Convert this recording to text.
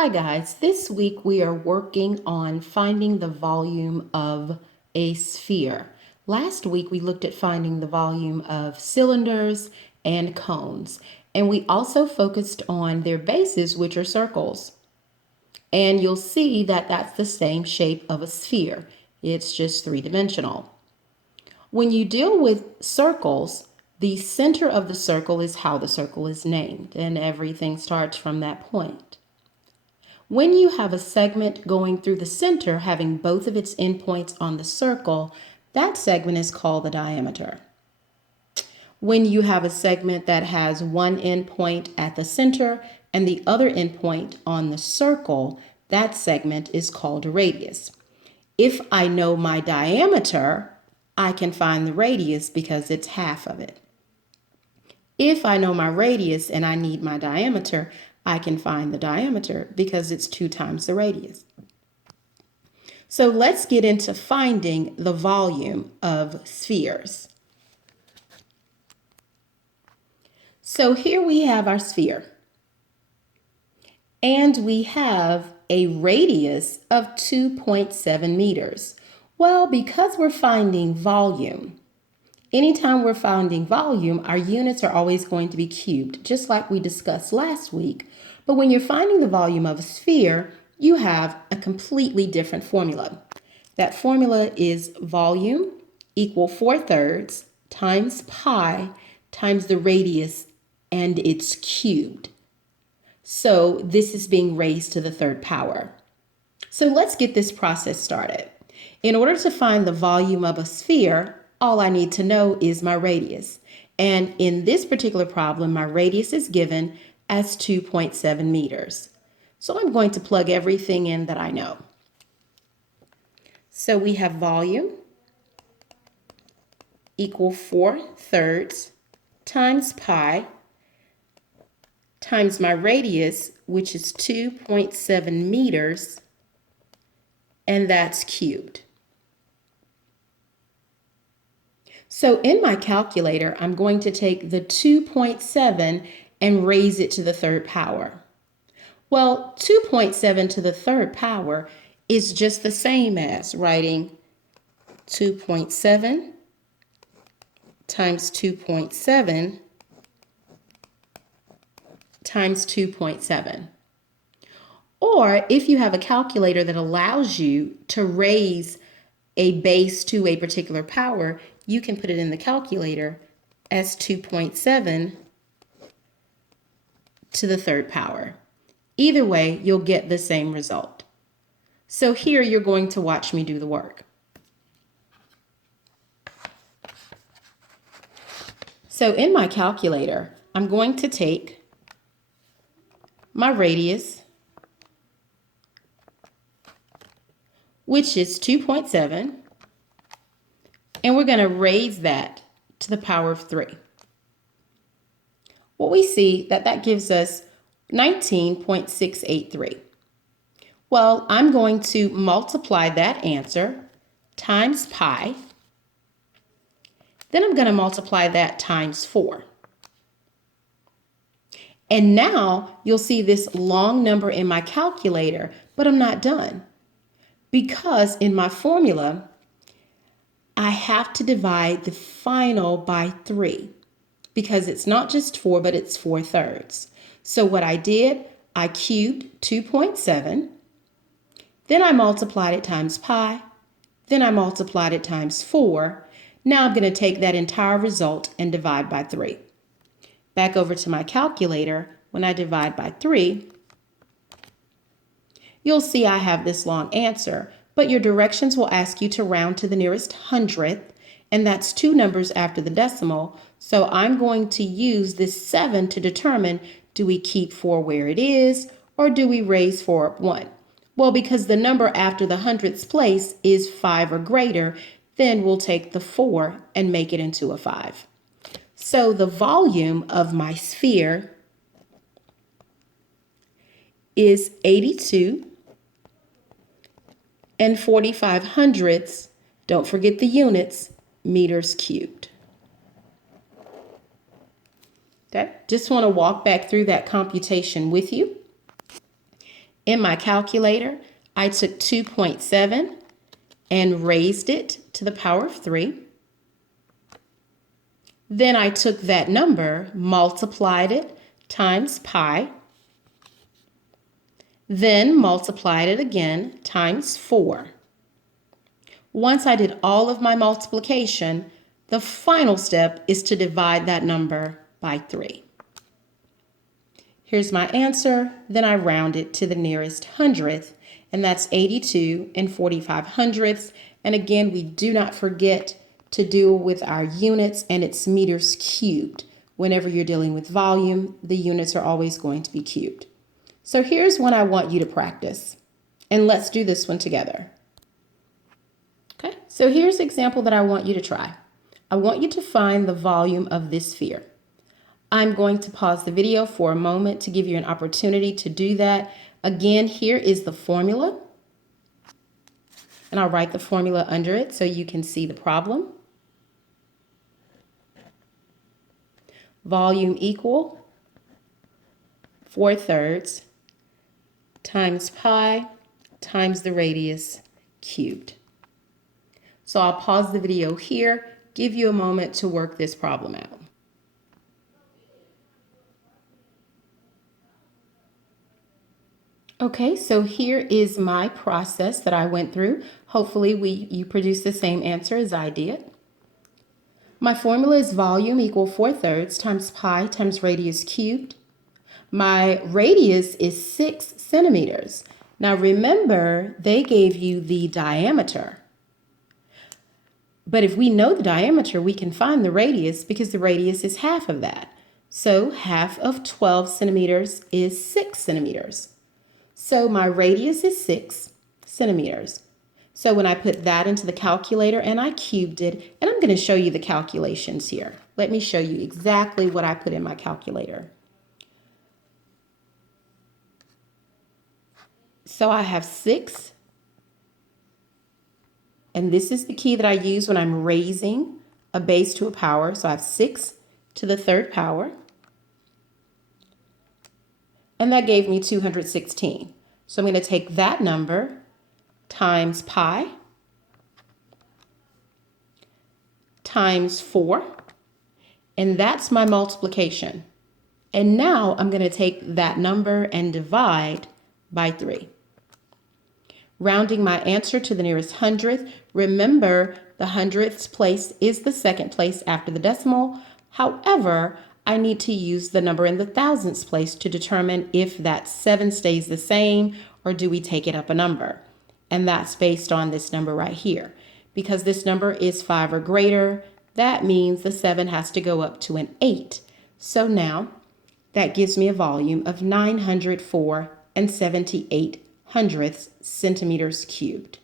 Hi guys, this week we are working on finding the volume of a sphere. Last week we looked at finding the volume of cylinders and cones, and we also focused on their bases, which are circles. And you'll see that that's the same shape of a sphere. It's just three-dimensional. When you deal with circles, the center of the circle is how the circle is named, and everything starts from that point. When you have a segment going through the center having both of its endpoints on the circle, that segment is called the diameter. When you have a segment that has one endpoint at the center and the other endpoint on the circle, that segment is called a radius. If I know my diameter, I can find the radius because it's half of it. If I know my radius and I need my diameter, I can find the diameter because it's 2 times the radius. So let's get into finding the volume of spheres. So here we have our sphere. And we have a radius of 2.7 meters. Well, because we're finding volume, anytime we're finding volume, our units are always going to be cubed, just like we discussed last week. But when you're finding the volume of a sphere, you have a completely different formula. That formula is volume equal 4/3 times pi times the radius, and it's cubed. So this is being raised to the third power. So let's get this process started. In order to find the volume of a sphere, all I need to know is my radius. And in this particular problem, my radius is given as 2.7 meters. So I'm going to plug everything in that I know. So we have volume equal 4/3 times pi times my radius, which is 2.7 meters, and that's cubed. So in my calculator, I'm going to take the 2.7 and raise it to the third power. Well, 2.7 to the third power is just the same as writing 2.7 times 2.7 times 2.7. Or if you have a calculator that allows you to raise a base to a particular power, you can put it in the calculator as 2.7 to the third power. Either way, you'll get the same result. So here you're going to watch me do the work. So in my calculator, I'm going to take my radius, which is 2.7, and we're going to raise that to the power of 3. Well, we see that that gives us 19.683. Well, I'm going to multiply that answer times pi. Then I'm going to multiply that times 4. And now you'll see this long number in my calculator, but I'm not done. Because in my formula, I have to divide the final by 3. Because it's not just 4, but it's 4/3. So what I did, I cubed 2.7. Then I multiplied it times pi. Then I multiplied it times 4. Now I'm going to take that entire result and divide by 3. Back over to my calculator, when I divide by 3, you'll see I have this long answer, but your directions will ask you to round to the nearest hundredth, and that's 2 numbers after the decimal. So I'm going to use this 7 to determine, do we keep 4 where it is, or do we raise 4 up 1? Well, because the number after the hundredths place is 5 or greater, then we'll take the 4 and make it into a 5. So the volume of my sphere is 82 and 45 hundredths, don't forget the units, meters cubed. Okay, just want to walk back through that computation with you. In my calculator, I took 2.7 and raised it to the power of 3. Then I took that number, multiplied it times pi, then multiplied it again times 4. Once I did all of my multiplication, the final step is to divide that number by 3. Here's my answer. Then I round it to the nearest hundredth, and that's 82 and 45 hundredths. And again, we do not forget to deal with our units, and it's meters cubed. Whenever you're dealing with volume, the units are always going to be cubed. So here's one I want you to practice, and let's do this one together. Okay, so here's an example that I want you to try. I want you to find the volume of this sphere. I'm going to pause the video for a moment to give you an opportunity to do that. Again, here is the formula, and I'll write the formula under it so you can see the problem. Volume equal 4/3 times pi times the radius cubed. So I'll pause the video here, give you a moment to work this problem out. Okay, so here is my process that I went through. Hopefully you produce the same answer as I did. My formula is volume equal 4/3 times pi times radius cubed. My radius is 6 centimeters. Now remember, they gave you the diameter. But if we know the diameter, we can find the radius because the radius is half of that. So half of 12 centimeters is 6 centimeters. So my radius is 6 centimeters. So when I put that into the calculator and I cubed it, and I'm going to show you the calculations here. Let me show you exactly what I put in my calculator. So I have 6, and this is the key that I use when I'm raising a base to a power. So I have 6 to the 3rd power, and that gave me 216. So I'm going to take that number times pi times 4, and that's my multiplication. And now I'm going to take that number and divide by 3. Rounding my answer to the nearest hundredth. Remember, the hundredths place is the second place after the decimal. However, I need to use the number in the thousandths place to determine if that 7 stays the same or do we take it up a number. And that's based on this number right here. Because this number is 5 or greater, that means the 7 has to go up to an 8. So now that gives me a volume of 904 and 78 hundredths centimeters cubed.